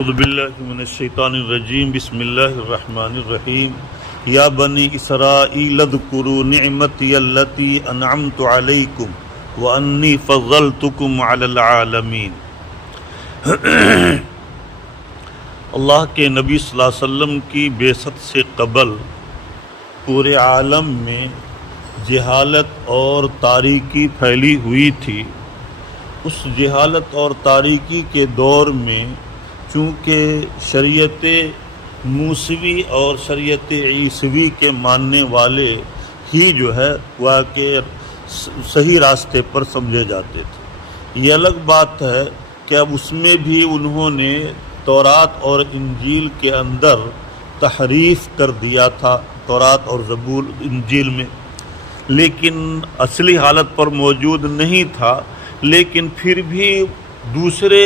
اعوذ باللہ من الشیطان الرجیم بسم اللہ الرحمن الرحیم یا بنی اسرائیل اذکروا نعمتی التی انعمت علیکم وانی فضلتکم علی العالمین۔ اللہ کے نبی صلی اللہ علیہ وسلم کی بعثت سے قبل پورے عالم میں جہالت اور تاریکی پھیلی ہوئی تھی۔ اس جہالت اور تاریکی کے دور میں چونکہ شریعت موسوی اور شریعت عیسوی کے ماننے والے ہی جو ہے وہ کہ صحیح راستے پر سمجھے جاتے تھے۔ یہ الگ بات ہے کہ اب اس میں بھی انہوں نے تورات اور انجیل کے اندر تحریف کر دیا تھا، تورات اور زبور انجیل میں، لیکن اصلی حالت پر موجود نہیں تھا۔ لیکن پھر بھی دوسرے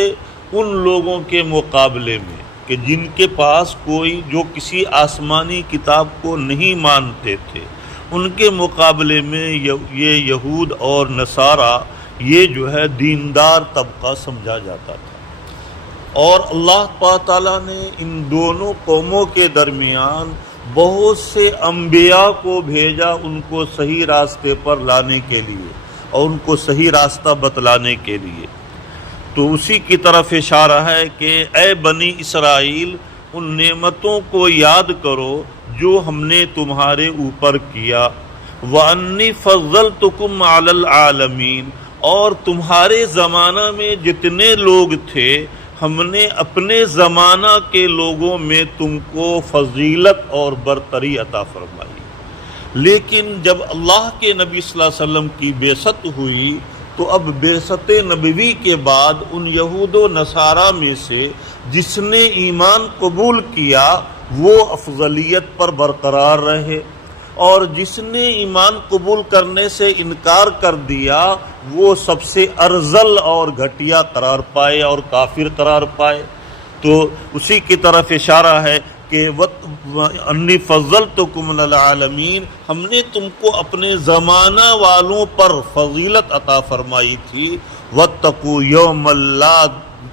ان لوگوں کے مقابلے میں کہ جن کے پاس کوئی جو کسی آسمانی کتاب کو نہیں مانتے تھے، ان کے مقابلے میں یہ یہود اور نصارہ یہ جو ہے دیندار طبقہ سمجھا جاتا تھا۔ اور اللہ تعالیٰ نے ان دونوں قوموں کے درمیان بہت سے انبیاء کو بھیجا ان کو صحیح راستے پر لانے کے لیے اور ان کو صحیح راستہ بتلانے کے لیے۔ تو اسی کی طرف اشارہ ہے کہ اے بنی اسرائیل، ان نعمتوں کو یاد کرو جو ہم نے تمہارے اوپر کیا، وَأَنِّي فَضَّلْتُكُمْ عَلَى الْعَالَمِينَ، اور تمہارے زمانہ میں جتنے لوگ تھے ہم نے اپنے زمانہ کے لوگوں میں تم کو فضیلت اور برتری عطا فرمائی۔ لیکن جب اللہ کے نبی صلی اللہ علیہ وسلم کی بعثت ہوئی تو اب بعثت نبوی کے بعد ان یہود و نصارہ میں سے جس نے ایمان قبول کیا وہ افضلیت پر برقرار رہے، اور جس نے ایمان قبول کرنے سے انکار کر دیا وہ سب سے ارذل اور گھٹیا قرار پائے اور کافر قرار پائے۔ تو اسی کی طرف اشارہ ہے کہ انی فضلتکم علی العالمین، ہم نے تم کو اپنے زمانہ والوں پر فضیلت عطا فرمائی تھی۔ واتقوا یوما لا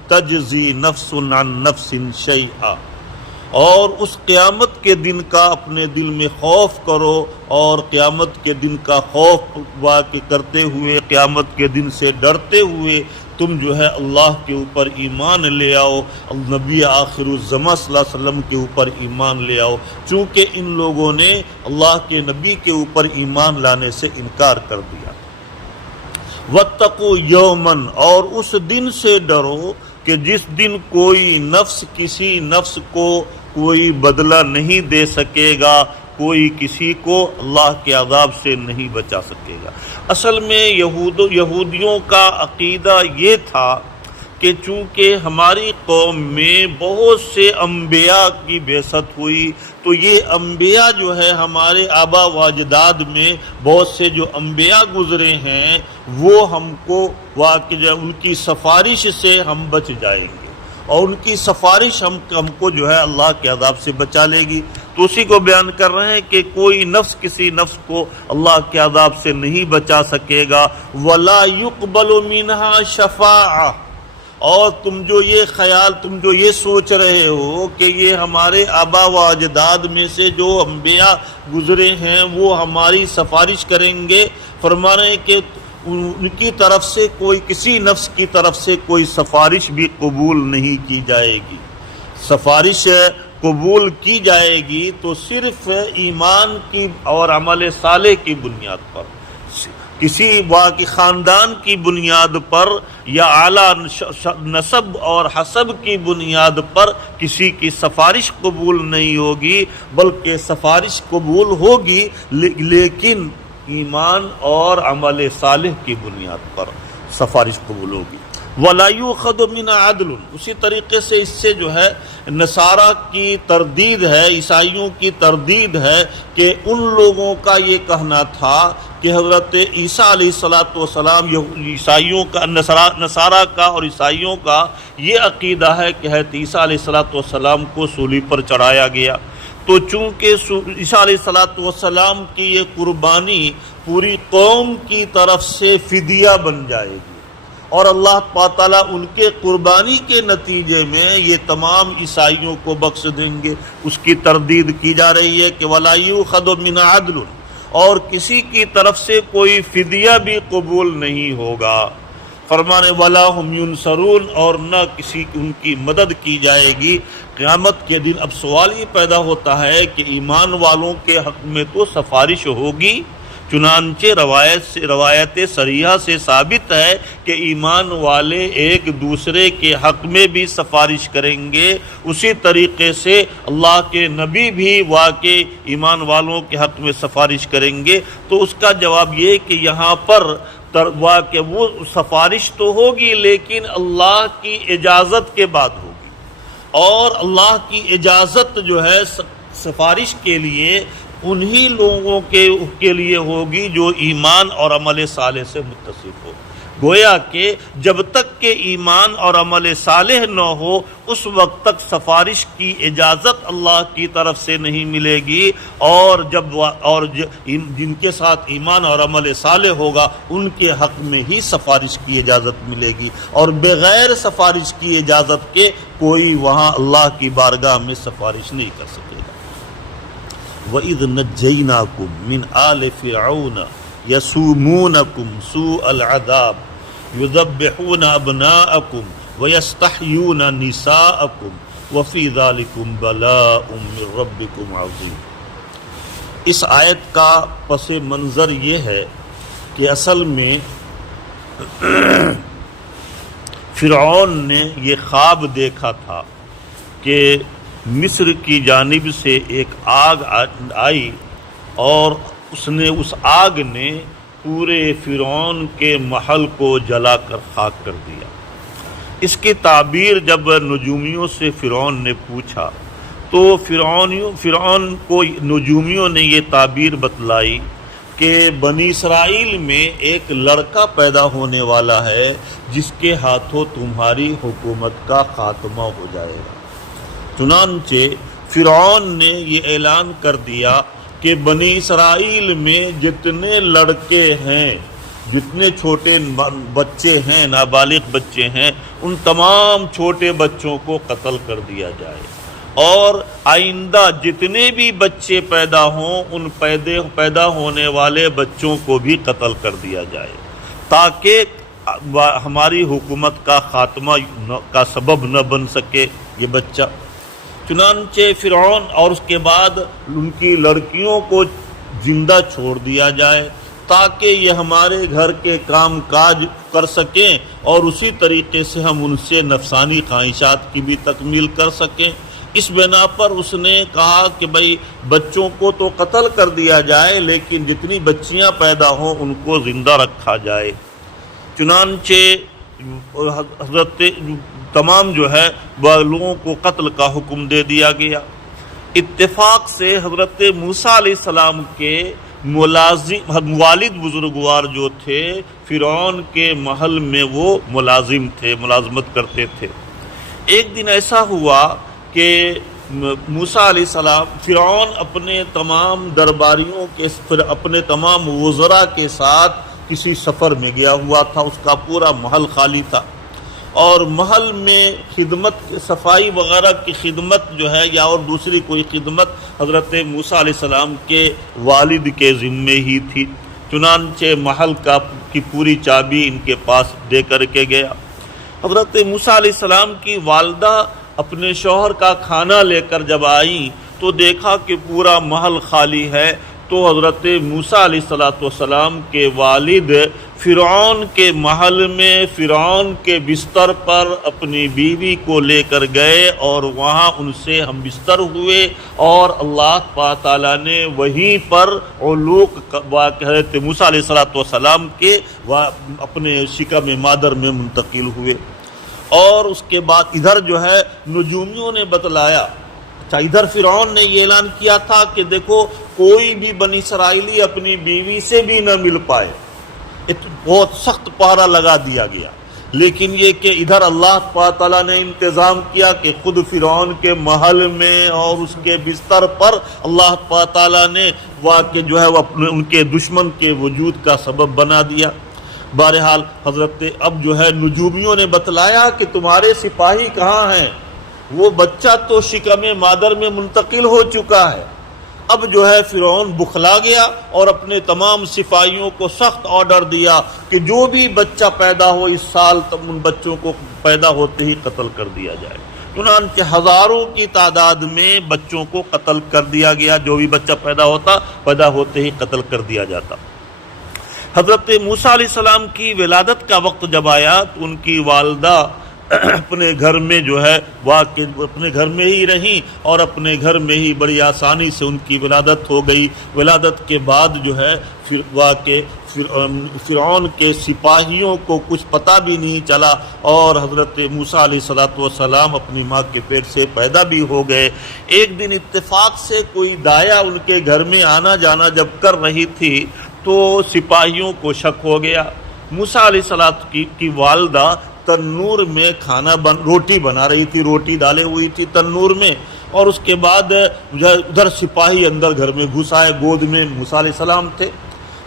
تجزی نفس عن نفس شیئا، اور اس قیامت کے دن کا اپنے دل میں خوف کرو، اور قیامت کے دن کا خوف واقع کرتے ہوئے، قیامت کے دن سے ڈرتے ہوئے تم جو ہے اللہ کے اوپر ایمان لے آؤ، نبی آخر الزماں صلی اللہ علیہ وسلم کے اوپر ایمان لے آؤ، چونکہ ان لوگوں نے اللہ کے نبی کے اوپر ایمان لانے سے انکار کر دیا۔ واتقوا یومن، اور اس دن سے ڈرو کہ جس دن کوئی نفس کسی نفس کو کوئی بدلہ نہیں دے سکے گا، کوئی کسی کو اللہ کے عذاب سے نہیں بچا سکے گا۔ اصل میں یہودیوں کا عقیدہ یہ تھا کہ چونکہ ہماری قوم میں بہت سے انبیاء کی بعثت ہوئی تو یہ انبیاء جو ہے ہمارے آبا و اجداد میں بہت سے جو انبیاء گزرے ہیں وہ ہم کو ان کی سفارش سے ہم بچ جائیں گے، اور ان کی سفارش ہم کو جو ہے اللہ کے عذاب سے بچا لے گی۔ تو اسی کو بیان کر رہے ہیں کہ کوئی نفس کسی نفس کو اللہ کے عذاب سے نہیں بچا سکے گا۔ وَلَا يُقْبَلُ مِنْهَا شَفَاعَةٌ، اور تم جو یہ سوچ رہے ہو کہ یہ ہمارے آبا و اجداد میں سے جو انبیاء گزرے ہیں وہ ہماری سفارش کریں گے، فرما رہے ہیں کہ ان کی طرف سے کسی نفس کی طرف سے کوئی سفارش بھی قبول نہیں کی جائے گی۔ سفارش قبول کی جائے گی تو صرف ایمان کی اور عمل صالح کی بنیاد پر، کسی واقعی خاندان کی بنیاد پر یا اعلیٰ نسب اور حسب کی بنیاد پر کسی کی سفارش قبول نہیں ہوگی، بلکہ سفارش قبول ہوگی لیکن ایمان اور عمل صالح کی بنیاد پر سفارش قبول ہوگی۔ وَلَا يُؤْخَذُ مِنْهَا عَدْلٌ، اسی طریقے سے اس سے جو ہے نصارہ کی تردید ہے، عیسائیوں کی تردید ہے کہ ان لوگوں کا یہ کہنا تھا کہ حضرت عیسیٰ علیہ السلام عیسائیوں کا نصارہ کا اور عیسائیوں کا یہ عقیدہ ہے کہ حضرت عیسیٰ علیہ السلام کو صلیب پر چڑھایا گیا، تو چونکہ عیسیٰ علیہ السلام کی یہ قربانی پوری قوم کی طرف سے فدیہ بن جائے گی، اور اللہ تعالیٰ ان کے قربانی کے نتیجے میں یہ تمام عیسائیوں کو بخش دیں گے۔ اس کی تردید کی جا رہی ہے کہ وَلَا يُؤْخَذُ مِنْ عَدْلٌ، اور کسی کی طرف سے کوئی فدیہ بھی قبول نہیں ہوگا۔ فرمانے وَلَا هُمْ يُنصَرُونَ، اور نہ کسی ان کی مدد کی جائے گی قیامت کے دن۔ اب سوال یہ پیدا ہوتا ہے کہ ایمان والوں کے حق میں تو سفارش ہوگی، چنانچہ روایت صریحہ سے ثابت ہے کہ ایمان والے ایک دوسرے کے حق میں بھی سفارش کریں گے، اسی طریقے سے اللہ کے نبی بھی واقع ایمان والوں کے حق میں سفارش کریں گے۔ تو اس کا جواب یہ کہ یہاں پر کہ وہ سفارش تو ہوگی لیکن اللہ کی اجازت کے بعد ہوگی، اور اللہ کی اجازت جو ہے سفارش کے لیے انہی لوگوں کے لیے ہوگی جو ایمان اور عمل صالح سے متصف ہو۔ گویا کہ جب تک کہ ایمان اور عمل صالح نہ ہو اس وقت تک سفارش کی اجازت اللہ کی طرف سے نہیں ملے گی، اور جن کے ساتھ ایمان اور عمل صالح ہوگا ان کے حق میں ہی سفارش کی اجازت ملے گی، اور بغیر سفارش کی اجازت کے کوئی وہاں اللہ کی بارگاہ میں سفارش نہیں کر سکے گا۔ وَإِذْ نَجَّيْنَاكُمْ مِنْ آلِ فِرْعَوْنَ يَسُومُونَكُمْ سُوءَ الْعَذَابِ يُذَبِّحُونَ أَبْنَاءَكُمْ وَيَسْتَحْيُونَ نِسَاءَكُمْ وَفِي ذَلِكُمْ بَلَاءٌ مِّن رَّبِّكُمْ عَظِيمٌ۔ اس آیت کا پس منظر یہ ہے کہ اصل میں فرعون نے یہ خواب دیکھا تھا کہ مصر کی جانب سے ایک آگ آئی، اور اس آگ نے پورے فرعون کے محل کو جلا کر خاک کر دیا۔ اس کی تعبیر جب نجومیوں سے فرعون نے پوچھا تو فرعون کو نجومیوں نے یہ تعبیر بتلائی کہ بنی اسرائیل میں ایک لڑکا پیدا ہونے والا ہے جس کے ہاتھوں تمہاری حکومت کا خاتمہ ہو جائے گا۔ چنانچہ فرعون نے یہ اعلان کر دیا کہ بنی اسرائیل میں جتنے لڑکے ہیں، جتنے چھوٹے بچے ہیں، نابالغ بچے ہیں، ان تمام چھوٹے بچوں کو قتل کر دیا جائے، اور آئندہ جتنے بھی بچے پیدا ہوں ان پیدا ہونے والے بچوں کو بھی قتل کر دیا جائے، تاکہ ہماری حکومت کا خاتمہ کا سبب نہ بن سکے یہ بچہ۔ چنانچہ فرعون اور اس کے بعد ان کی لڑکیوں کو زندہ چھوڑ دیا جائے تاکہ یہ ہمارے گھر کے کام کاج کر سکیں، اور اسی طریقے سے ہم ان سے نفسانی خواہشات کی بھی تکمیل کر سکیں۔ اس بنا پر اس نے کہا کہ بھئی بچوں کو تو قتل کر دیا جائے لیکن جتنی بچیاں پیدا ہوں ان کو زندہ رکھا جائے۔ چنانچہ حضرت تمام جو ہے لوگوں کو قتل کا حکم دے دیا گیا۔ اتفاق سے حضرت موسیٰ علیہ السلام کے والد بزرگوار جو تھے فرعون کے محل میں وہ ملازم تھے، ملازمت کرتے تھے۔ ایک دن ایسا ہوا کہ موسیٰ علیہ السلام فرعون اپنے تمام درباریوں کے اپنے تمام وزراء کے ساتھ کسی سفر میں گیا ہوا تھا، اس کا پورا محل خالی تھا، اور محل میں خدمت صفائی وغیرہ کی خدمت جو ہے یا اور دوسری کوئی خدمت حضرت موسیٰ علیہ السلام کے والد کے ذمے ہی تھی۔ چنانچہ محل کی پوری چابی ان کے پاس دے کر کے گیا۔ حضرت موسیٰ علیہ السلام کی والدہ اپنے شوہر کا کھانا لے کر جب آئیں تو دیکھا کہ پورا محل خالی ہے، تو حضرت موسیٰ علیہ السلام کے والد فرعون کے محل میں فرعون کے بستر پر اپنی بیوی کو لے کر گئے اور وہاں ان سے ہم بستر ہوئے، اور اللہ تعالیٰ نے وہیں پر علوق حضرت موسیٰ علیہ السلام کے اپنے شکم مادر میں منتقل ہوئے۔ اور اس کے بعد ادھر جو ہے نجومیوں نے بتلایا، ادھر فرعون نے یہ اعلان کیا تھا کہ دیکھو کوئی بھی بنی اسرائیلی اپنی بیوی سے بھی نہ مل پائے، بہت سخت پہرا لگا دیا گیا۔ لیکن یہ کہ ادھر اللہ تعالیٰ نے انتظام کیا کہ خود فرعون کے محل میں اور اس کے بستر پر اللہ تعالیٰ نے واقع جو ہے ان کے دشمن کے وجود کا سبب بنا دیا۔ بہرحال حضرت اب جو ہے نجومیوں نے بتلایا کہ تمہارے سپاہی کہاں ہیں، وہ بچہ تو شکم مادر میں منتقل ہو چکا ہے۔ اب جو ہے فرعون بخلا گیا اور اپنے تمام سپاہیوں کو سخت آرڈر دیا کہ جو بھی بچہ پیدا ہو اس سال تب ان بچوں کو پیدا ہوتے ہی قتل کر دیا جائے۔ چنانچہ ہزاروں کی تعداد میں بچوں کو قتل کر دیا گیا، جو بھی بچہ پیدا ہوتے ہی قتل کر دیا جاتا۔ حضرت موسیٰ علیہ السلام کی ولادت کا وقت جب آیا تو ان کی والدہ اپنے گھر میں جو ہے اپنے گھر میں ہی رہیں اور اپنے گھر میں ہی بڑی آسانی سے ان کی ولادت ہو گئی۔ ولادت کے بعد جو ہے فرعون کے سپاہیوں کو کچھ پتہ بھی نہیں چلا اور حضرت موسیٰ علیہ السلام اپنی ماں کے پیٹ سے پیدا بھی ہو گئے۔ ایک دن اتفاق سے کوئی دایا ان کے گھر میں آنا جانا جب کر رہی تھی تو سپاہیوں کو شک ہو گیا۔ موسیٰ علیہ السلام کی والدہ تنور میں روٹی بنا رہی تھی، روٹی ڈالے ہوئی تھی تنور میں، اور اس کے بعد ادھر سپاہی اندر گھر میں گھس آئے، گود میں موسیٰ علیہ السلام تھے۔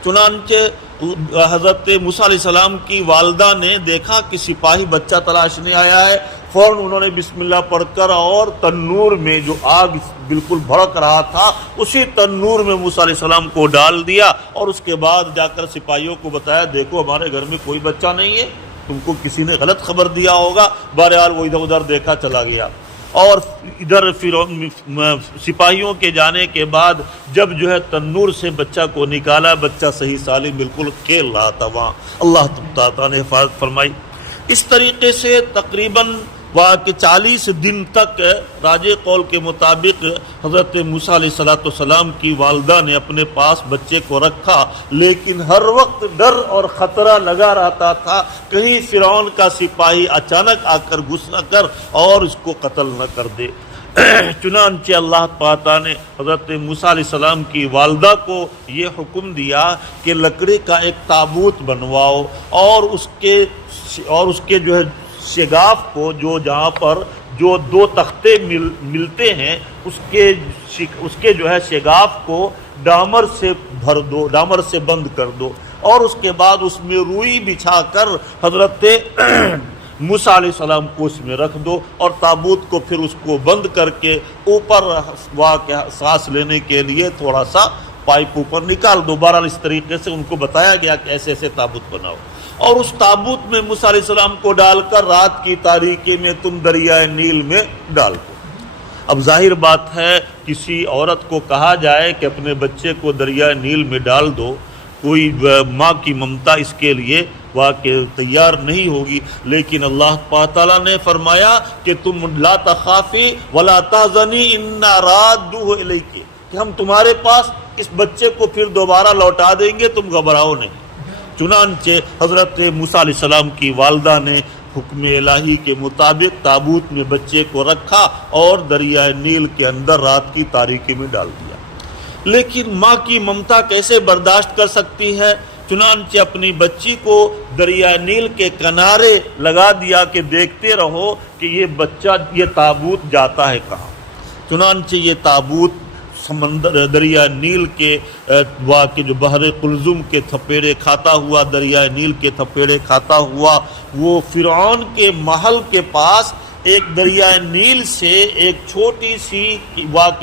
چنانچہ حضرت موسیٰ علیہ السلام کی والدہ نے دیکھا کہ سپاہی بچہ تلاشنے آیا ہے، فوراً انہوں نے بسم اللہ پڑھ کر اور تنور میں جو آگ بالکل بھڑک رہا تھا اسی تنور میں موسیٰ علیہ السلام کو ڈال دیا، اور اس کے بعد جا کر سپاہیوں کو بتایا دیکھو ہمارے گھر میں کوئی بچہ نہیں ہے، تم کو کسی نے غلط خبر دیا ہوگا۔ بہرحال وہ ادھر ادھر دیکھا چلا گیا، اور ادھر سپاہیوں کے جانے کے بعد جب جو ہے تنور سے بچہ کو نکالا، بچہ صحیح سالم بالکل کھیل رہا تھا وہاں، اللہ تعالیٰ نے حفاظت فرمائی۔ اس طریقے سے تقریباً 40 دن تک راجے قول کے مطابق حضرت موسیٰ علیہ السلام کی والدہ نے اپنے پاس بچے کو رکھا، لیکن ہر وقت ڈر اور خطرہ لگا رہتا تھا کہیں فرعون کا سپاہی اچانک آ کر گھس نہ کر اور اس کو قتل نہ کر دے۔ چنانچہ اللہ تعالیٰ نے حضرت موسیٰ علیہ السلام کی والدہ کو یہ حکم دیا کہ لکڑی کا ایک تابوت بنواؤ اور اس کے جو ہے شگاف کو جہاں پر جو 2 تختے ملتے ہیں اس کے جو ہے شگاف کو ڈامر سے بھر دو، ڈامر سے بند کر دو، اور اس کے بعد اس میں روئی بچھا کر حضرت موسیٰ علیہ السلام کو اس میں رکھ دو، اور تابوت کو پھر اس کو بند کر کے اوپر سانس لینے کے لیے تھوڑا سا پائپ اوپر نکال دو۔ بہرحال اس طریقے سے ان کو بتایا گیا کہ ایسے ایسے تابوت بناؤ، اور اس تابوت میں موسیٰ علیہ السلام کو ڈال کر رات کی تاریکی میں تم دریائے نیل میں ڈال دو۔ اب ظاہر بات ہے کسی عورت کو کہا جائے کہ اپنے بچے کو دریائے نیل میں ڈال دو، کوئی ماں کی ممتا اس کے لیے واقع تیار نہیں ہوگی، لیکن اللہ تعالیٰ نے فرمایا کہ تم لا تخافی ولا تحزنی انا رادوہ الیک، کہ ہم تمہارے پاس اس بچے کو پھر دوبارہ لوٹا دیں گے، تم گھبراؤ نہیں۔ چنانچہ حضرت موسیٰ علیہ السلام کی والدہ نے حکم الہی کے مطابق تابوت میں بچے کو رکھا اور دریائے نیل کے اندر رات کی تاریکی میں ڈال دیا۔ لیکن ماں کی ممتا کیسے برداشت کر سکتی ہے؟ چنانچہ اپنی بچی کو دریائے نیل کے کنارے لگا دیا کہ دیکھتے رہو کہ یہ تابوت جاتا ہے کہاں۔ چنانچہ یہ تابوت دریائے نیل کے جو بحر قلزم کے تھپیڑے کھاتا ہوا، دریائے نیل کے تھپیڑے کھاتا ہوا، وہ فرعون کے محل کے پاس ایک دریائے نیل سے ایک چھوٹی سی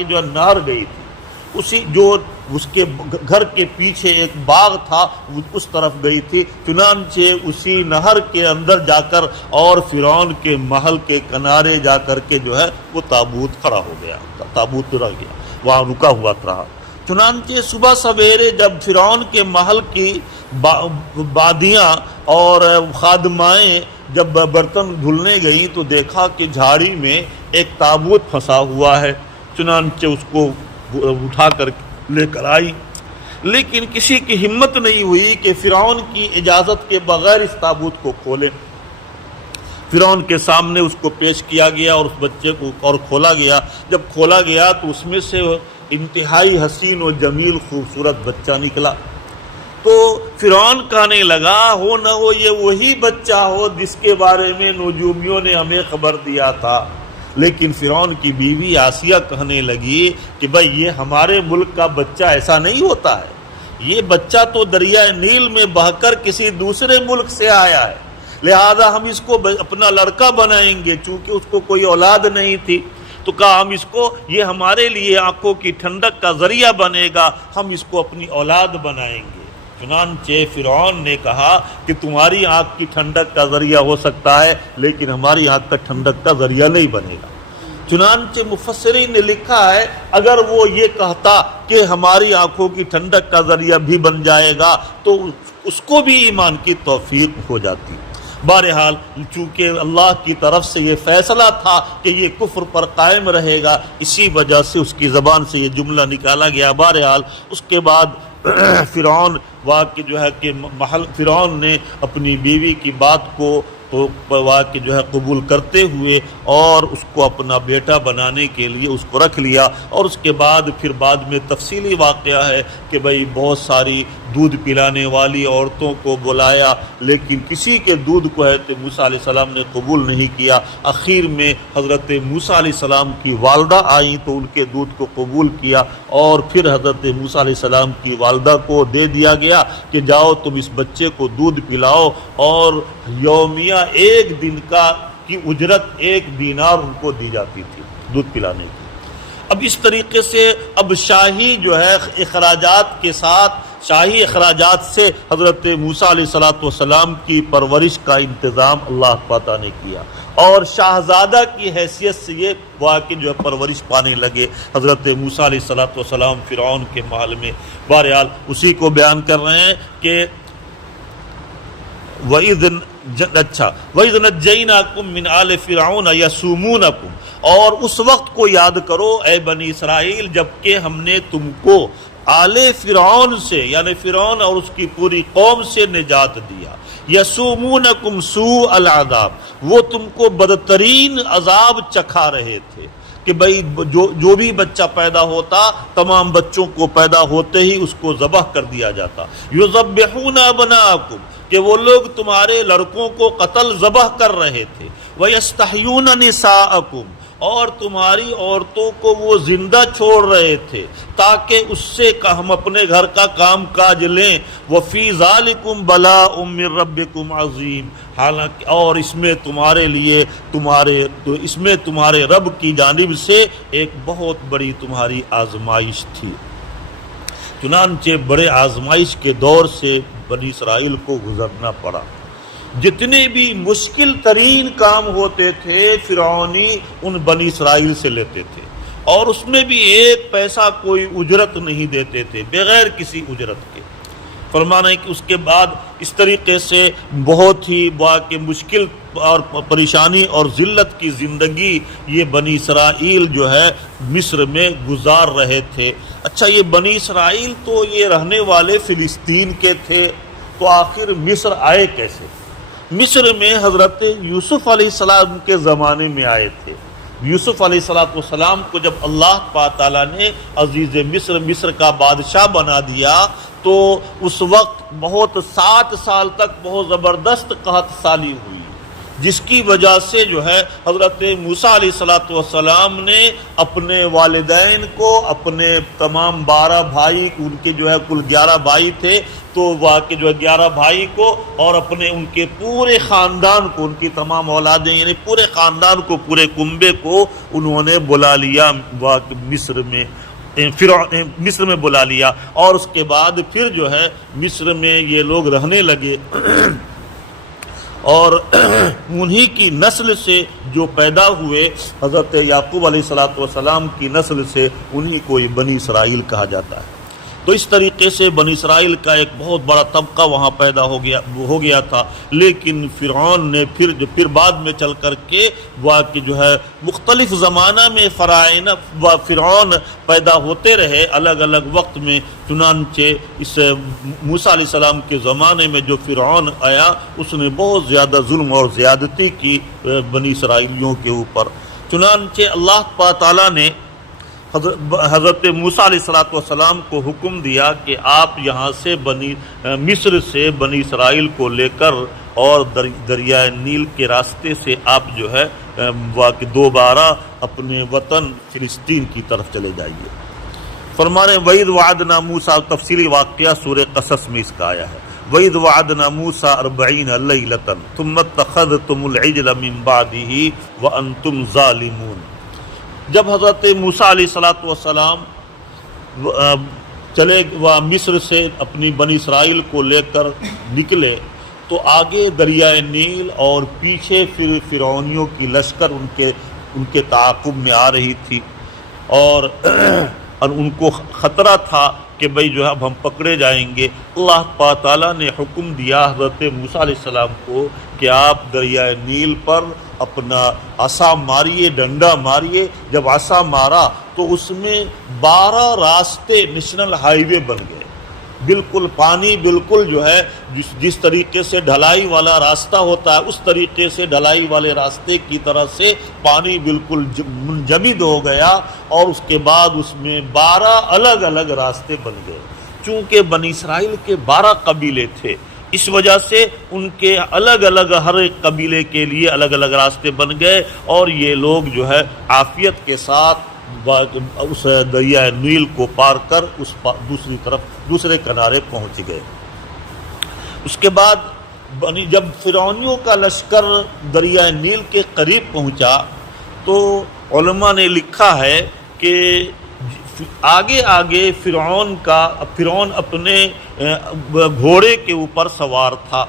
جو نہر گئی تھی، اس کے گھر کے پیچھے ایک باغ تھا، اس طرف گئی تھی۔ چنانچہ اسی نہر کے اندر جا کر اور فرعون کے محل کے کنارے جا کر کے جو ہے وہ تابوت کھڑا ہو گیا، تابوت رہ گیا، وہاں رکا ہوا رہا۔ چنانچہ صبح سویرے جب فرعون کے محل کی بادیاں اور خادمائیں جب برتن دھلنے گئیں تو دیکھا کہ جھاڑی میں ایک تابوت پھنسا ہوا ہے۔ چنانچہ اس کو اٹھا کر لے کر آئی، لیکن کسی کی ہمت نہیں ہوئی کہ فرعون کی اجازت کے بغیر اس تابوت کو کھولے۔ فرعون کے سامنے اس کو پیش کیا گیا اور اس بچے کو اور کھولا گیا۔ جب کھولا گیا تو اس میں سے انتہائی حسین و جمیل خوبصورت بچہ نکلا۔ تو فرعون کہنے لگا ہو نہ ہو یہ وہی بچہ ہو جس کے بارے میں نجومیوں نے ہمیں خبر دیا تھا۔ لیکن فرعون کی بیوی آسیہ کہنے لگی کہ بھائی یہ ہمارے ملک کا بچہ ایسا نہیں ہوتا ہے، یہ بچہ تو دریائے نیل میں بہہ کر کسی دوسرے ملک سے آیا ہے، لہذا ہم اس کو اپنا لڑکا بنائیں گے، چونکہ اس کو کوئی اولاد نہیں تھی، تو کہا ہم اس کو، یہ ہمارے لیے آنکھوں کی ٹھنڈک کا ذریعہ بنے گا، ہم اس کو اپنی اولاد بنائیں گے۔ چنانچہ فرعون نے کہا کہ تمہاری آنکھ کی ٹھنڈک کا ذریعہ ہو سکتا ہے، لیکن ہماری آنکھ کا ٹھنڈک کا ذریعہ نہیں بنے گا۔ چنانچہ مفسرین نے لکھا ہے اگر وہ یہ کہتا کہ ہماری آنکھوں کی ٹھنڈک کا ذریعہ بھی بن جائے گا تو اس کو بھی ایمان کی توفیق ہو جاتی۔ بہرحال چونکہ اللہ کی طرف سے یہ فیصلہ تھا کہ یہ کفر پر قائم رہے گا، اسی وجہ سے اس کی زبان سے یہ جملہ نکالا گیا۔ بہرحال اس کے بعد فرعون واقع جو ہے کہ فرعون نے اپنی بیوی کی بات کو واقع جو ہے قبول کرتے ہوئے اور اس کو اپنا بیٹا بنانے کے لیے اس کو رکھ لیا، اور اس کے بعد پھر بعد میں تفصیلی واقعہ ہے کہ بھئی بہت ساری دودھ پلانے والی عورتوں کو بلایا، لیکن کسی کے دودھ کو حضرت موسیٰ علیہ السلام نے قبول نہیں کیا۔ اخیر میں حضرت موسیٰ علیہ السلام کی والدہ آئیں تو ان کے دودھ کو قبول کیا، اور پھر حضرت موسیٰ علیہ السلام کی والدہ کو دے دیا گیا کہ جاؤ تم اس بچے کو دودھ پلاؤ، اور یومیہ ایک دن کی اجرت 1 دینار ان کو دی جاتی تھی دودھ پلانے کی۔ اب اس طریقے سے اب شاہی جو ہے اخراجات کے ساتھ، شاہی اخراجات سے حضرت موسیٰ علیہ السلام کی پرورش کا انتظام اللہ پاک نے کیا، اور شاہزادہ کی حیثیت سے یہ واقع جو ہے پرورش پانے لگے حضرت موسیٰ علیہ السلام فرعون کے محل میں۔ بہرحال اسی کو بیان کر رہے ہیں کہ وَإِذْ نَجَّيْنَاكُمْ مِنْ آلِ فِرْعَوْنَ يَسُومُونَكُمْ، اور اس وقت کو یاد کرو اے بنی اسرائیل جبکہ ہم نے تم کو آل فرعون سے، یعنی فرعون اور اس کی پوری قوم سے نجات دیا۔ یسومونکم سوء العذاب، وہ تم کو بدترین عذاب چکھا رہے تھے کہ بھئی جو بھی بچہ پیدا ہوتا تمام بچوں کو پیدا ہوتے ہی اس کو ذبح کر دیا جاتا۔ یذبحون ابناءکم، کہ وہ لوگ تمہارے لڑکوں کو قتل ذبح کر رہے تھے۔ وَيَسْتَحْيُونَ نِسَاءَكُمْ، اور تمہاری عورتوں کو وہ زندہ چھوڑ رہے تھے تاکہ اس سے ہم اپنے گھر کا کام کاج لیں۔ وَفِي ذَلِكُمْ بَلَاءٌ مِّن رَبِّكُمْ عَظِيمٌ، حالانکہ اور اس میں تمہارے لیے اس میں تمہارے رب کی جانب سے ایک بہت بڑی تمہاری آزمائش تھی۔ چنانچہ بڑے آزمائش کے دور سے بنی اسرائیل کو گزرنا پڑا۔ جتنے بھی مشکل ترین کام ہوتے تھے فرعونی ان بنی اسرائیل سے لیتے تھے، اور اس میں بھی 1 پیسہ کوئی اجرت نہیں دیتے تھے، بغیر کسی اجرت کے۔ فرمانا ہے کہ اس کے بعد اس طریقے سے بہت ہی واقع مشکل اور پریشانی اور ذلت کی زندگی یہ بنی اسرائیل جو ہے مصر میں گزار رہے تھے۔ اچھا، یہ بنی اسرائیل تو یہ رہنے والے فلسطین کے تھے، تو آخر مصر آئے کیسے؟ مصر میں حضرت یوسف علیہ السلام کے زمانے میں آئے تھے۔ یوسف علیہ السلام کو جب اللہ تعالیٰ نے عزیز مصر کا بادشاہ بنا دیا تو اس وقت 7 سال تک بہت زبردست قحط سالی ہوئی، جس کی وجہ سے جو ہے حضرت موسیٰ علیہ السلام نے اپنے والدین کو، اپنے تمام 12 بھائی، ان کے جو ہے کل 11 بھائی تھے، تو واقع جو ہے 11 بھائی کو اور اپنے ان کے پورے خاندان کو، ان کی تمام اولادیں یعنی پورے خاندان کو، پورے کنبے کو انہوں نے بلا لیا مصر میں بلا لیا، اور اس کے بعد پھر جو ہے مصر میں یہ لوگ رہنے لگے، اور انہی کی نسل سے جو پیدا ہوئے حضرت یعقوب علیہ السلام کی نسل سے انہی کو یہ بنی اسرائیل کہا جاتا ہے۔ تو اس طریقے سے بنی اسرائیل کا ایک بہت بڑا طبقہ وہاں پیدا ہو گیا تھا، لیکن فرعون نے پھر بعد میں چل کر کے واقع جو ہے مختلف زمانہ میں فرعون پیدا ہوتے رہے الگ الگ وقت میں۔ چنانچہ اس موسیٰ علیہ السلام کے زمانے میں جو فرعون آیا اس نے بہت زیادہ ظلم اور زیادتی کی بنی اسرائیلیوں کے اوپر۔ چنانچہ اللہ تعالیٰ نے حضرت موسیٰ علیہ السلام کو حکم دیا کہ آپ یہاں سے مصر سے بنی اسرائیل کو لے کر اور دریائے نیل کے راستے سے آپ جو ہے دوبارہ اپنے وطن فلسطین کی طرف چلے جائیے۔ فرمانے وَإِذْ وَعَدْنَا مُوسَىٰ، تفصیلی واقعہ سورہ قصص میں اس کا آیا ہے، وَإِذْ وَعَدْنَا مُوسَىٰ 40 لَيْلَةً ثُمَّ اتَّخَذْتُمُ الْعِجْلَ مِن بَعْدِهِ وَأَنْتُمْ ظَالِمُونَ۔ جب حضرت موسیٰ علیہ السلام چلے مصر سے اپنی بنی اسرائیل کو لے کر نکلے تو آگے دریائے نیل اور پیچھے فرعونیوں کی لشکر ان کے تعاقب میں آ رہی تھی، اور ان کو خطرہ تھا کہ بھئی جو ہے اب ہم پکڑے جائیں گے۔ اللہ تعالیٰ نے حکم دیا حضرت موسیٰ علیہ السلام کو کہ آپ دریائے نیل پر اپنا عصا ماریے، ڈنڈا ماریے۔ جب عصا مارا تو اس میں 12 راستے نیشنل ہائی وے بن گئے، بالکل پانی بالکل جو ہے جس طریقے سے ڈھلائی والا راستہ ہوتا ہے اس طریقے سے ڈھلائی والے راستے کی طرح سے پانی بالکل منجمد ہو گیا، اور اس کے بعد اس میں 12 الگ الگ راستے بن گئے۔ چونکہ بنی اسرائیل کے 12 قبیلے تھے، اس وجہ سے ان کے الگ الگ ہر ایک قبیلے کے لیے الگ الگ راستے بن گئے، اور یہ لوگ جو ہے عافیت کے ساتھ اس دریائے نیل کو پار کر دوسری طرف دوسرے کنارے پہنچ گئے۔ اس کے بعد جب فرعونیوں کا لشکر دریائے نیل کے قریب پہنچا تو علماء نے لکھا ہے کہ آگے آگے فرعون اپنے گھوڑے کے اوپر سوار تھا۔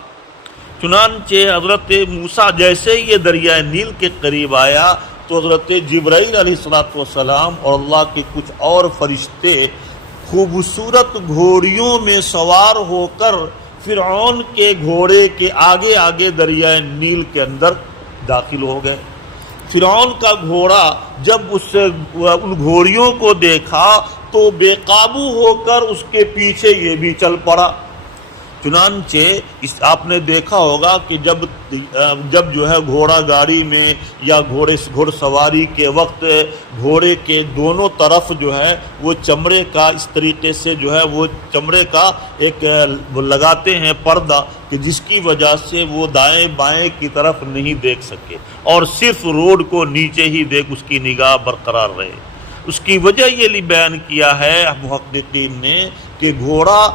چنانچہ حضرت موسیٰ جیسے ہی یہ دریائے نیل کے قریب آیا تو حضرت جبرائیل علیہ السلام اور اللہ کے کچھ اور فرشتے خوبصورت گھوڑیوں میں سوار ہو کر فرعون کے گھوڑے کے آگے آگے دریائے نیل کے اندر داخل ہو گئے۔ فرعون کا گھوڑا جب ان گھوڑیوں کو دیکھا تو بے قابو ہو کر اس کے پیچھے یہ بھی چل پڑا۔ چنانچہ آپ نے دیکھا ہوگا کہ جب جو ہے گھوڑا گاڑی میں یا گھوڑ سواری کے وقت گھوڑے کے دونوں طرف جو ہے وہ چمڑے کا اس طریقے سے جو ہے وہ چمڑے کا ایک لگاتے ہیں پردہ کہ جس کی وجہ سے وہ دائیں بائیں کی طرف نہیں دیکھ سکے اور صرف روڈ کو نیچے ہی اس کی نگاہ برقرار رہے۔ اس کی وجہ یہ بیان کیا ہے محققین نے کہ گھوڑا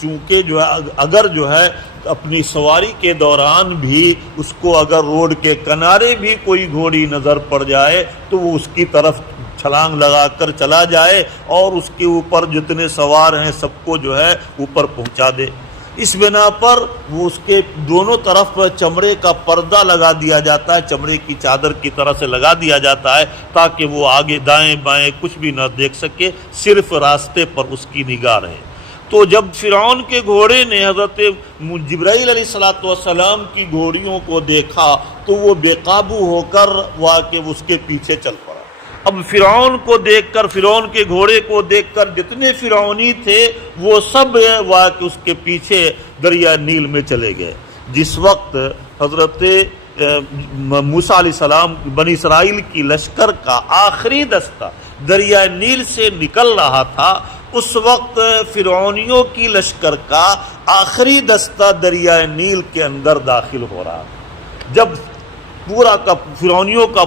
چونکہ جو ہے اگر جو ہے اپنی سواری کے دوران بھی اس کو اگر روڈ کے کنارے بھی کوئی گھوڑی نظر پڑ جائے تو وہ اس کی طرف چھلانگ لگا کر چلا جائے اور اس کے اوپر جتنے سوار ہیں سب کو جو ہے اوپر پہنچا دے۔ اس بنا پر وہ اس کے دونوں طرف چمڑے کا پردہ لگا دیا جاتا ہے، چمڑے کی چادر کی طرح سے لگا دیا جاتا ہے تاکہ وہ آگے دائیں بائیں کچھ بھی نہ دیکھ سکے، صرف راستے پر اس کی نگاہ رہے۔ تو جب فرعون کے گھوڑے نے حضرت جبرائیل علیہ السلام کی گھوڑیوں کو دیکھا تو وہ بے قابو ہو کر اس کے پیچھے چل پڑا۔ اب فرعون کو دیکھ کر، فرعون کے گھوڑے کو دیکھ کر جتنے فرعونی تھے وہ سب اس کے پیچھے دریا نیل میں چلے گئے۔ جس وقت حضرت موسیٰ علیہ السلام بنی اسرائیل کی لشکر کا آخری دستہ دریا نیل سے نکل رہا تھا، اس وقت فرعونیوں کی لشکر کا آخری دستہ دریائے نیل کے اندر داخل ہو رہا۔ جب فرعونیوں کا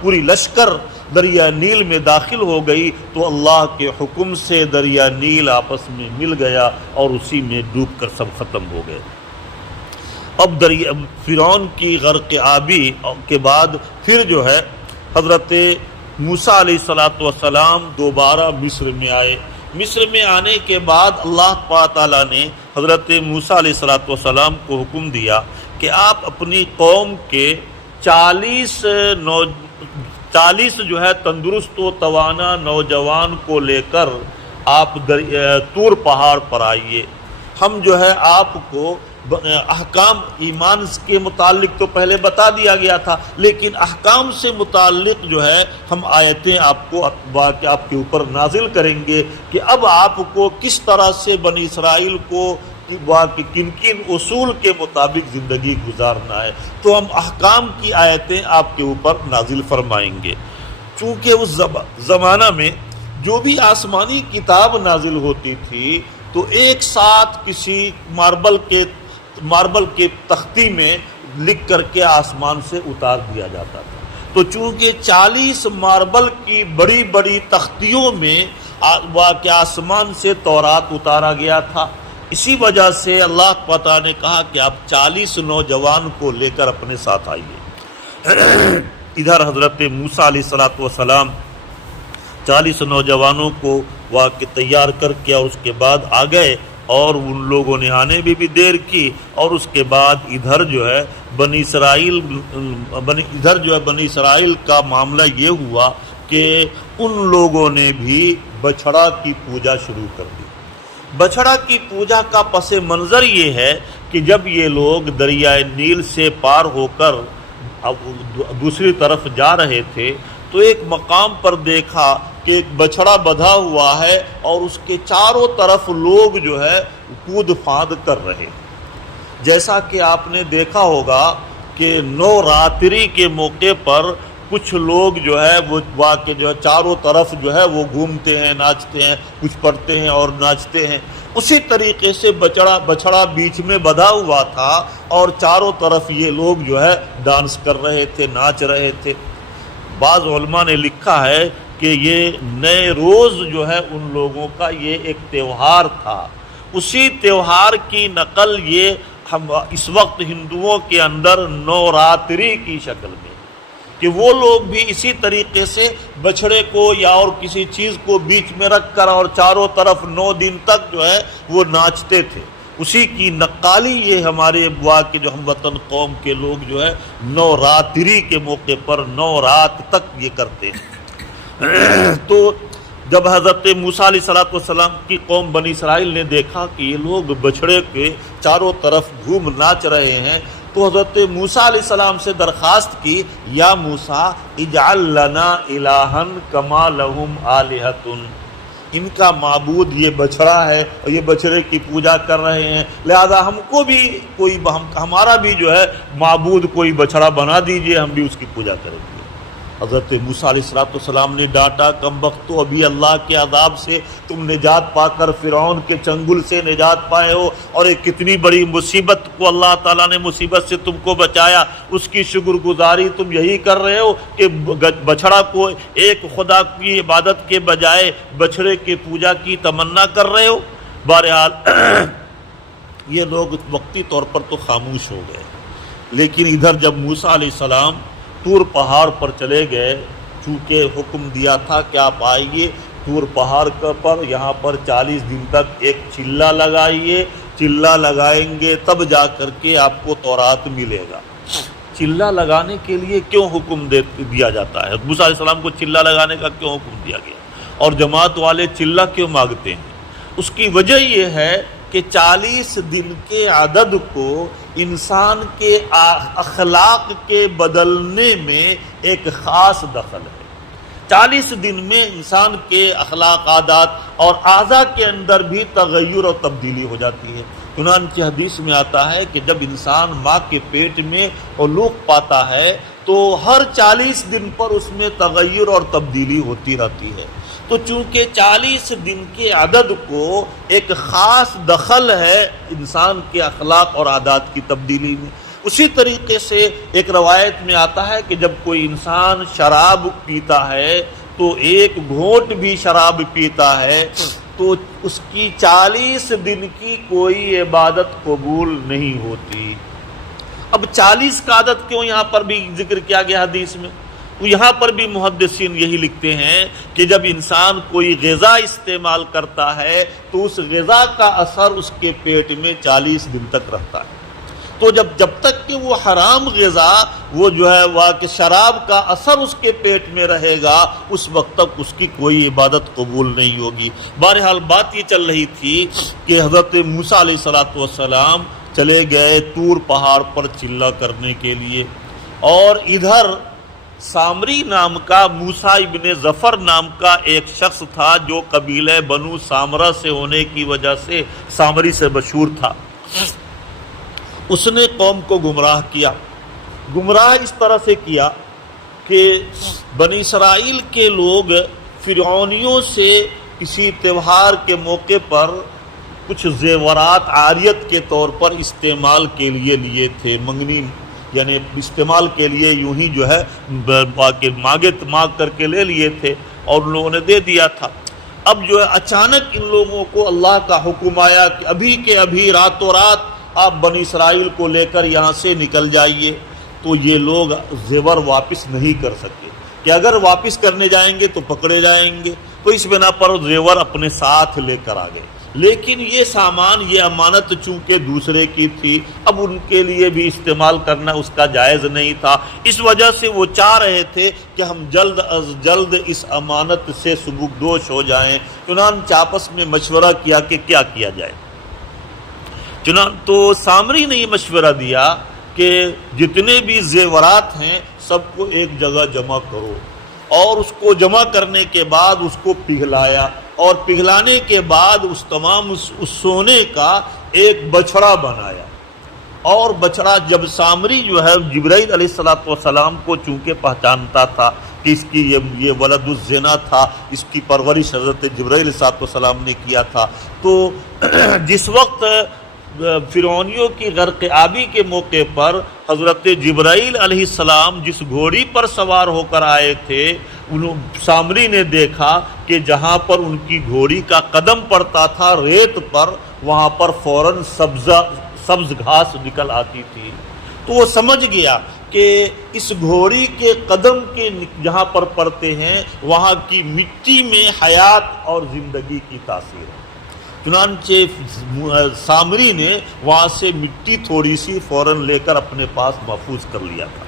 پوری لشکر دریا نیل میں داخل ہو گئی تو اللہ کے حکم سے دریا نیل آپس میں مل گیا اور اسی میں ڈوب کر سب ختم ہو گئے۔ اب فرعون کی غرق آبی کے بعد پھر جو ہے حضرت موسیٰ علیہ السلام دوبارہ مصر میں آئے۔ مصر میں آنے کے بعد اللہ تعالیٰ نے حضرت موسیٰ علیہ السلام کو حکم دیا کہ آپ اپنی قوم کے 40 جو ہے تندرست و توانا نوجوان کو لے کر آپ طور پہاڑ پر آئیے۔ ہم جو ہے آپ کو احکام ایمان کے متعلق تو پہلے بتا دیا گیا تھا، لیکن احکام سے متعلق جو ہے ہم آیتیں آپ کے اوپر نازل کریں گے کہ اب آپ کو کس طرح سے بنی اسرائیل کو کن کن اصول کے مطابق زندگی گزارنا ہے۔ تو ہم احکام کی آیتیں آپ کے اوپر نازل فرمائیں گے۔ چونکہ اس زمانہ میں جو بھی آسمانی کتاب نازل ہوتی تھی تو ایک ساتھ کسی ماربل کے تختی میں لکھ کر کے آسمان سے اتار دیا جاتا تھا۔ تو چونکہ 40 ماربل کی بڑی بڑی تختیوں میں کہ آسمان سے تورات اتارا گیا تھا۔ اسی وجہ سے اللہ تعالیٰ نے کہا کہ آپ 40 نوجوان کو لے کر اپنے ساتھ آئیے۔ ادھر حضرت موسیٰ علیہ السلام 40 نوجوانوں کو تیار کر کے اور اس کے بعد آ گئے، اور ان لوگوں نے آنے میں بھی دیر کی، اور اس کے بعد ادھر جو ہے بنی اسرائیل کا معاملہ یہ ہوا کہ ان لوگوں نے بھی بچھڑا کی پوجا شروع کر دی۔ بچھڑا کی پوجا کا پس منظر یہ ہے کہ جب یہ لوگ دریائے نیل سے پار ہو کر دوسری طرف جا رہے تھے تو ایک مقام پر دیکھا کہ ایک بچھڑا بندھا ہوا ہے اور اس کے چاروں طرف لوگ جو ہے کود فاند کر رہے۔ جیسا کہ آپ نے دیکھا ہوگا کہ نوراتری کے موقع پر کچھ لوگ جو ہے وہ چاروں طرف جو ہے وہ گھومتے ہیں، ناچتے ہیں، کچھ پڑھتے ہیں اور ناچتے ہیں۔ اسی طریقے سے بچھڑا بیچ میں بندھا ہوا تھا اور چاروں طرف یہ لوگ جو ہے ڈانس کر رہے تھے، ناچ رہے تھے۔ بعض علماء نے لکھا ہے کہ یہ نئے روز جو ہے ان لوگوں کا یہ ایک تہوار تھا۔ اسی تہوار کی نقل یہ ہم اس وقت ہندوؤں کے اندر نوراتری کی شکل میں، کہ وہ لوگ بھی اسی طریقے سے بچھڑے کو یا اور کسی چیز کو بیچ میں رکھ کر اور چاروں طرف 9 دن تک جو ہے وہ ناچتے تھے۔ اسی کی نقالی یہ ہمارے کے جو ہم وطن قوم کے لوگ جو ہے نوراتری کے موقع پر 9 رات تک یہ کرتے ہیں۔ تو جب حضرت موسیٰ علیہ السلام کی قوم بنی اسرائیل نے دیکھا کہ یہ لوگ بچھڑے کے چاروں طرف گھوم ناچ رہے ہیں تو حضرت موسیٰ علیہ السلام سے درخواست کی، یا موسیٰ اجعل لنا الہا کما لہم آلہۃ، ان کا معبود یہ بچھڑا ہے اور یہ بچھڑے کی پوجا کر رہے ہیں، لہذا ہم کو بھی ہمارا بھی جو ہے معبود کوئی بچھڑا بنا دیجئے، ہم بھی اس کی پوجا کریں گے۔ حضرت موسیٰ علیہ السلام نے ڈانٹا، کم وقت تو ابھی اللہ کے عذاب سے تم نجات پا کر فرعون کے چنگل سے نجات پائے ہو، اور ایک کتنی بڑی مصیبت کو اللہ تعالیٰ نے مصیبت سے تم کو بچایا، اس کی شکر گزاری تم یہی کر رہے ہو کہ بچھڑا کو ایک خدا کی عبادت کے بجائے بچھڑے کی پوجا کی تمنا کر رہے ہو۔ بہرحال یہ لوگ وقتی طور پر تو خاموش ہو گئے، لیکن ادھر جب موسیٰ علیہ السلام طور پہاڑ پر چلے گئے، چونکہ حکم دیا تھا کہ آپ آئیے طور پہاڑ پر، یہاں پر 40 دن تک ایک چلہ لگائیے، چلہ لگائیں گے تب جا کر کے آپ کو تورات ملے گا۔ چلہ لگانے کے لیے کیوں حکم دیا جاتا ہے؟ موسیٰ علیہ السلام کو چلہ لگانے کا کیوں حکم دیا گیا، اور جماعت والے چلہ کیوں مانگتے ہیں؟ اس کی وجہ یہ ہے کہ 40 دن کے عدد کو انسان کے اخلاق کے بدلنے میں ایک خاص دخل ہے۔ 40 دن میں انسان کے اخلاق، عادات اور اعضاء کے اندر بھی تغیر اور تبدیلی ہو جاتی ہے۔ چنانچہ حدیث میں آتا ہے کہ جب انسان ماں کے پیٹ میں علوق پاتا ہے تو ہر 40 دن پر اس میں تغیر اور تبدیلی ہوتی رہتی ہے۔ تو چونکہ 40 دن کے عدد کو ایک خاص دخل ہے انسان کے اخلاق اور عادات کی تبدیلی میں، اسی طریقے سے ایک روایت میں آتا ہے کہ جب کوئی انسان شراب پیتا ہے تو ایک گھونٹ بھی شراب پیتا ہے تو اس کی 40 دن کی کوئی عبادت قبول نہیں ہوتی۔ اب 40 کا عدد کیوں یہاں پر بھی ذکر کیا گیا حدیث میں؟ تو یہاں پر بھی محدثین یہی لکھتے ہیں کہ جب انسان کوئی غذا استعمال کرتا ہے تو اس غذا کا اثر اس کے پیٹ میں 40 دن تک رہتا ہے۔ تو جب تک کہ وہ حرام غذا وہ جو ہے کہ شراب کا اثر اس کے پیٹ میں رہے گا، اس وقت تک اس کی کوئی عبادت قبول نہیں ہوگی۔ بہرحال بات یہ چل رہی تھی کہ حضرت موسیٰ علیہ السلام چلے گئے طور پہاڑ پر چلہ کرنے کے لیے، اور ادھر سامری نام کا موسیٰ ابن ظفر نام کا ایک شخص تھا جو قبیلہ بنو سامرہ سے ہونے کی وجہ سے سامری سے مشہور تھا۔ اس نے قوم کو گمراہ کیا، گمراہ اس طرح سے کیا کہ بنی اسرائیل کے لوگ فرعونیوں سے کسی تہوار کے موقع پر کچھ زیورات عاریت کے طور پر استعمال کے لیے لیے تھے، منگنی یعنی استعمال کے لیے یوں ہی جو ہے مانگ کر کے لے لیے تھے اور ان لوگوں نے دے دیا تھا۔ اب جو ہے اچانک ان لوگوں کو اللہ کا حکم آیا کہ ابھی کے ابھی راتوں رات آپ بنی اسرائیل کو لے کر یہاں سے نکل جائیے. تو یہ لوگ زیور واپس نہیں کر سکے کہ اگر واپس کرنے جائیں گے تو پکڑے جائیں گے. تو اس بنا پر زیور اپنے ساتھ لے کر آ گئے. لیکن یہ سامان، یہ امانت چونکہ دوسرے کی تھی، اب ان کے لیے بھی استعمال کرنا اس کا جائز نہیں تھا. اس وجہ سے وہ چاہ رہے تھے کہ ہم جلد از جلد اس امانت سے سبکدوش ہو جائیں. چنانچہ آپس میں مشورہ کیا کہ کیا کیا جائے. تو سامری نے یہ مشورہ دیا کہ جتنے بھی زیورات ہیں سب کو ایک جگہ جمع کرو، اور اس کو جمع کرنے کے بعد اس کو پگھلایا، اور پگھلانے کے بعد اس تمام اس سونے کا ایک بچھڑا بنایا. اور بچھڑا جب سامری جو ہے جبرائیل علیہ السلام کو چونکہ پہچانتا تھا کہ اس کی یہ ولد الزنا تھا، اس کی پرورش حضرت جبرائیل علیہ السلام نے کیا تھا. تو جس وقت فرعونیوں کی غرق آبی کے موقع پر حضرت جبرائیل علیہ السلام جس گھوڑی پر سوار ہو کر آئے تھے، سامری نے دیکھا کہ جہاں پر ان کی گھوڑی کا قدم پڑتا تھا ریت پر، وہاں پر فوراً سبز گھاس نکل آتی تھی. تو وہ سمجھ گیا کہ اس گھوڑی کے قدم کے جہاں پر پڑتے ہیں وہاں کی مٹی میں حیات اور زندگی کی تاثیر ہے. چنانچہ سامری نے وہاں سے مٹی تھوڑی سی فوراً لے کر اپنے پاس محفوظ کر لیا تھا.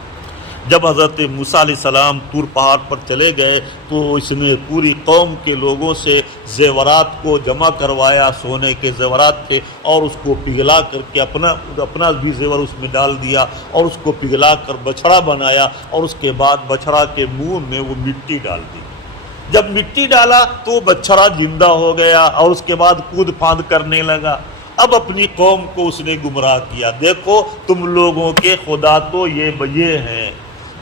جب حضرت موسیٰ علیہ السلام طور پہاڑ پر چلے گئے تو اس نے پوری قوم کے لوگوں سے زیورات کو جمع کروایا، سونے کے زیورات تھے، اور اس کو پگھلا کر کے اپنا بھی زیور اس میں ڈال دیا، اور اس کو پگھلا کر بچھڑا بنایا، اور اس کے بعد بچھڑا کے منہ میں وہ مٹی ڈال دی. جب مٹی ڈالا تو بچھڑا زندہ ہو گیا اور اس کے بعد کود پھاند کرنے لگا. اب اپنی قوم کو اس نے گمراہ کیا. دیکھو تم لوگوں کے خدا تو یہ ہیں.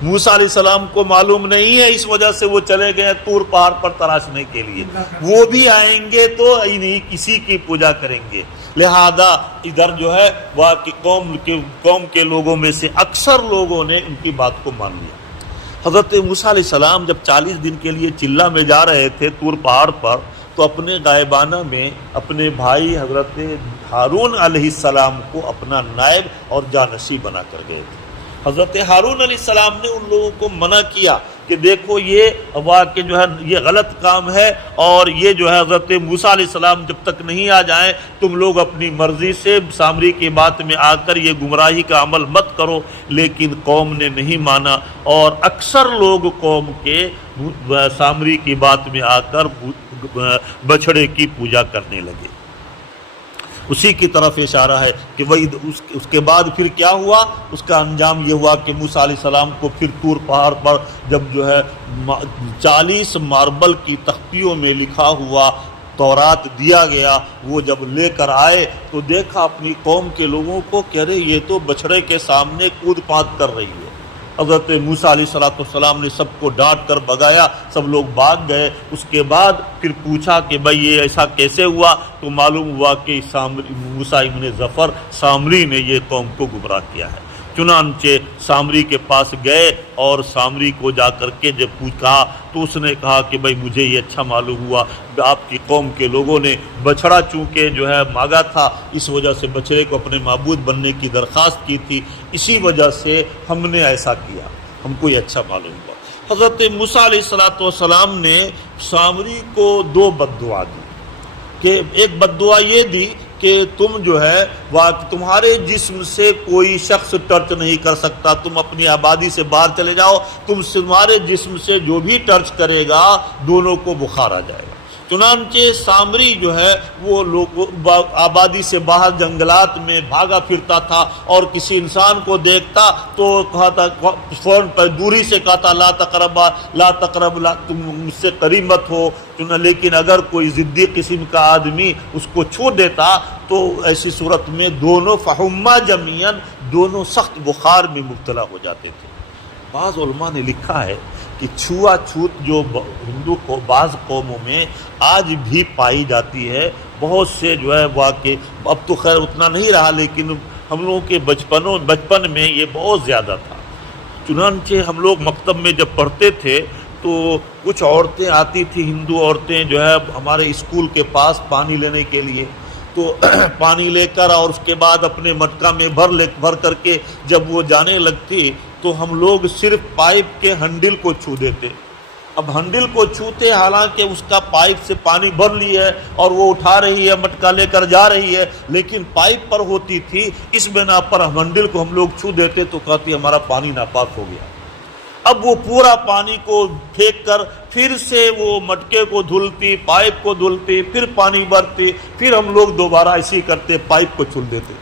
موسیٰ علیہ السلام کو معلوم نہیں ہے، اس وجہ سے وہ چلے گئے طور پہاڑ پر تراشنے کے لیے. وہ بھی آئیں گے تو انہیں کسی کی پوجا کریں گے. لہذا ادھر جو ہے وہ قوم کے لوگوں میں سے اکثر لوگوں نے ان کی بات کو مان لیا. حضرت موسیٰ علیہ السلام جب 40 دن کے لیے چلہ میں جا رہے تھے طور پہاڑ پر، تو اپنے غائبانہ میں اپنے بھائی حضرت ہارون علیہ السلام کو اپنا نائب اور جانشین بنا کر گئے تھے. حضرت ہارون علیہ السلام نے ان لوگوں کو منع کیا کہ دیکھو یہ واقع جو ہے یہ غلط کام ہے، اور یہ جو ہے حضرت موسیٰ علیہ السلام جب تک نہیں آ جائیں تم لوگ اپنی مرضی سے سامری کی بات میں آ کر یہ گمراہی کا عمل مت کرو. لیکن قوم نے نہیں مانا، اور اکثر لوگ قوم کے سامری کی بات میں آ کر بچھڑے کی پوجا کرنے لگے. اسی کی طرف اشارہ ہے کہ وہی اس کے بعد پھر کیا ہوا، اس کا انجام یہ ہوا کہ موسیٰ علیہ السلام کو پھر طور پہاڑ پر جب جو ہے 40 ماربل کی تختیوں میں لکھا ہوا تورات دیا گیا، وہ جب لے کر آئے تو دیکھا اپنی قوم کے لوگوں کو کہ ارے یہ تو بچھڑے کے سامنے کود پھاند کر رہی ہے. حضرت موسیٰ علیہ السلام نے سب کو ڈانٹ کر بھگایا، سب لوگ بھاگ گئے. اس کے بعد پھر پوچھا کہ بھائی یہ ایسا کیسے ہوا، تو معلوم ہوا کہ موسیٰ ابن ظفر سامری نے یہ قوم کو گمراہ کیا ہے. چنانچہ سامری کے پاس گئے اور سامری کو جا کر کے جب پوچھا تو اس نے کہا کہ بھائی مجھے یہ اچھا معلوم ہوا آپ کی قوم کے لوگوں نے بچھڑا چونکہ جو ہے مانگا تھا، اس وجہ سے بچڑے کو اپنے معبود بننے کی درخواست کی تھی، اسی وجہ سے ہم نے ایسا کیا، ہم کو یہ اچھا معلوم ہوا. حضرت موسیٰ علیہ السلام نے سامری کو 2 بد دعا دی. کہ ایک بد دعا یہ دی کہ تم جو ہے تمہارے جسم سے کوئی شخص ٹچ نہیں کر سکتا، تم اپنی آبادی سے باہر چلے جاؤ، تمہارے جسم سے جو بھی ٹچ کرے گا دونوں کو بخار آ جائے گا. چنانچہ سامری جو ہے وہ لوگ آبادی سے باہر جنگلات میں بھاگا پھرتا تھا، اور کسی انسان کو دیکھتا تو کہتا فوراً پر دوری سے کہتا لا تقرب، تم مجھ سے قریب مت ہو. لیکن اگر کوئی ضدی قسم کا آدمی اس کو چھو دیتا تو ایسی صورت میں دونوں فہما جمیعاً دونوں سخت بخار میں مبتلا ہو جاتے تھے. بعض علماء نے لکھا ہے کہ چھوا چھوت جو ہندو کو بعض قوموں میں آج بھی پائی جاتی ہے، بہت سے جو ہے واقع اب تو خیر اتنا نہیں رہا، لیکن ہم لوگوں کے بچپن میں یہ بہت زیادہ تھا. چنانچہ ہم لوگ مکتب میں جب پڑھتے تھے تو تو کچھ عورتیں آتی تھی، ہندو عورتیں جو ہے ہمارے اسکول کے پاس پانی لینے کے لیے، تو پانی لے کر اور اس کے بعد اپنے مٹکا میں بھر کر کے جب وہ جانے لگتی تو ہم لوگ صرف پائپ کے ہینڈل کو چھو دیتے۔ اب ہینڈل کو چھوتے، حالانکہ اس کا پائپ سے پانی بھر لی ہے اور وہ اٹھا رہی ہے، مٹکا لے کر جا رہی ہے، لیکن پائپ پر ہوتی تھی، اس بنا پر ہینڈل کو ہم لوگ چھو دیتے تو کہتی ہمارا پانی ناپاک ہو گیا۔ اب وہ پورا پانی کو پھینک کر پھر سے وہ مٹکے کو دھلتی، پائپ کو دھلتی، پھر پانی بھرتی، پھر ہم لوگ دوبارہ ایسے ہی کرتے، پائپ کو چھو دیتے،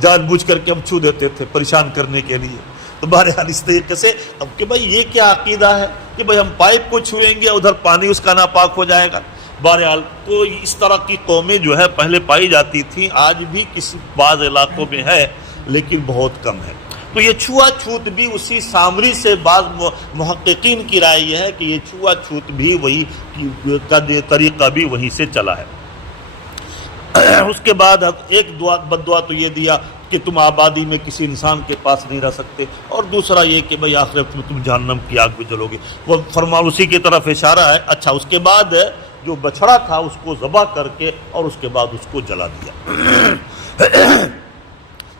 جان بوجھ کر کے ہم چھو دیتے تھے پریشان کرنے کے لیے۔ تو بہرحال اس طریقے سے اب کہ بھائی یہ کیا عقیدہ ہے کہ بھائی ہم پائپ کو چھوئیں گے ادھر پانی اس کا ناپاک ہو جائے گا۔ بہرحال تو اس طرح کی قومیں جو ہے پہلے پائی جاتی تھیں، آج بھی کسی بعض علاقوں میں ہے لیکن بہت کم ہے۔ تو یہ چھوا چھوت بھی اسی سامری سے بعض محققین کی رائے یہ ہے کہ یہ چھوا چھوت بھی وہی کا طریقہ بھی وہیں سے چلا ہے۔ اس کے بعد ایک بد دعا تو یہ دیا کہ تم آبادی میں کسی انسان کے پاس نہیں رہ سکتے، اور دوسرا یہ کہ بھئی آخرت میں تم جہنم کی آگ میں جلو گے۔ وہ فرما اسی کی طرف اشارہ ہے۔ اچھا، اس کے بعد جو بچڑا تھا اس کو ذبح کر کے اور اس کے بعد اس کو جلا دیا۔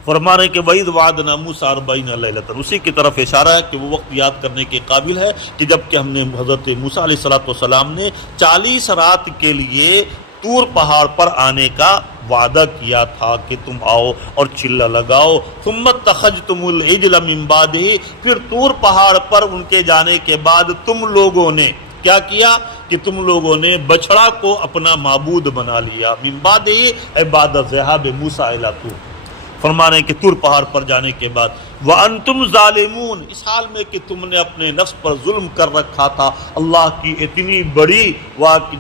فرما رہے کہ وَإِذْ وَعَدْنَا مُوسَىٰ 40 لَيْلَةً، اسی کی طرف اشارہ ہے کہ وہ وقت یاد کرنے کے قابل ہے کہ جب کہ ہم نے حضرت موسیٰ علیہ السلام نے 40 رات کے لیے طور پہاڑ پر آنے کا وعدہ کیا تھا کہ تم آؤ اور چلہ لگاؤ۔ ثُمَّ اتَّخَذْتُمُ الْعِجْلَ مِن بَعْدِهِ، پھر طور پہاڑ پر ان کے جانے کے بعد تم لوگوں نے کیا کیا کہ تم لوگوں نے بچڑا کو اپنا معبود بنا لیا۔ من بعدہ اے بعد ذہاب موسیٰ الی طور، فرما رہے ہیں کہ طور پہاڑ پر جانے کے بعد وَأَنْتُمْ ظَالِمُونَ، اس حال میں کہ تم نے اپنے نفس پر ظلم کر رکھا تھا، اللہ کی اتنی بڑی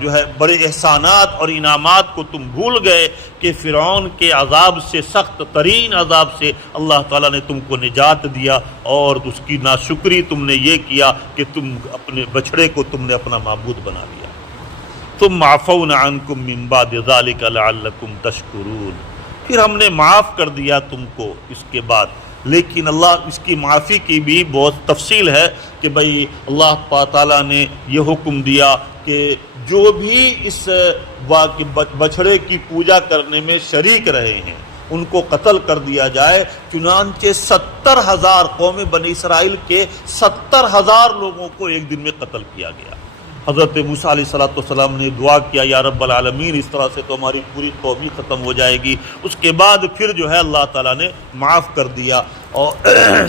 جو ہے بڑے احسانات اور انعامات کو تم بھول گئے کہ فرعون کے عذاب سے، سخت ترین عذاب سے اللہ تعالیٰ نے تم کو نجات دیا، اور اس کی ناشکری تم نے یہ کیا کہ تم اپنے بچڑے کو تم نے اپنا معبود بنا لیا۔ ثُمَّ عَفَوْنَا عَنْكُم مِّن بَعْدِ ذَلِكَ لَعَلَّكُمْ تَشْكُرُونَ، پھر ہم نے معاف کر دیا تم کو اس کے بعد۔ لیکن اللہ اس کی معافی کی بھی بہت تفصیل ہے کہ بھئی اللہ تعالیٰ نے یہ حکم دیا کہ جو بھی اس بچھڑے کی پوجا کرنے میں شریک رہے ہیں ان کو قتل کر دیا جائے۔ چنانچہ 70,000 قوم بنی اسرائیل کے 70,000 لوگوں کو ایک دن میں قتل کیا گیا۔ حضرت موسیٰ علیہ السلام نے دعا کیا یا رب العالمین اس طرح سے تو ہماری پوری قوم ہی ختم ہو جائے گی۔ اس کے بعد پھر جو ہے اللہ تعالیٰ نے معاف کر دیا، اور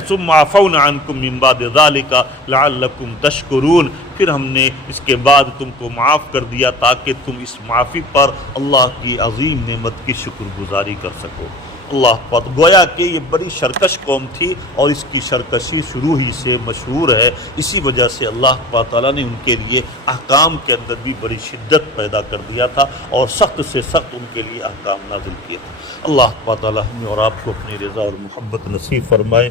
ثم عفونا عنکم من بعد ذلک لعلکم تشکرون، پھر ہم نے اس کے بعد تم کو معاف کر دیا تاکہ تم اس معافی پر اللہ کی عظیم نعمت کی شکر گزاری کر سکو۔ اللہ پاک گویا کہ یہ بڑی شرکش قوم تھی اور اس کی شرکشی شروع ہی سے مشہور ہے، اسی وجہ سے اللہ تعالیٰ نے ان کے لیے احکام کے اندر بھی بڑی شدت پیدا کر دیا تھا اور سخت سے سخت ان کے لیے احکام نازل کیے تھے۔ اللہ تعالیٰ ہمیں اور آپ کو اپنی رضا اور محبت نصیب فرمائے۔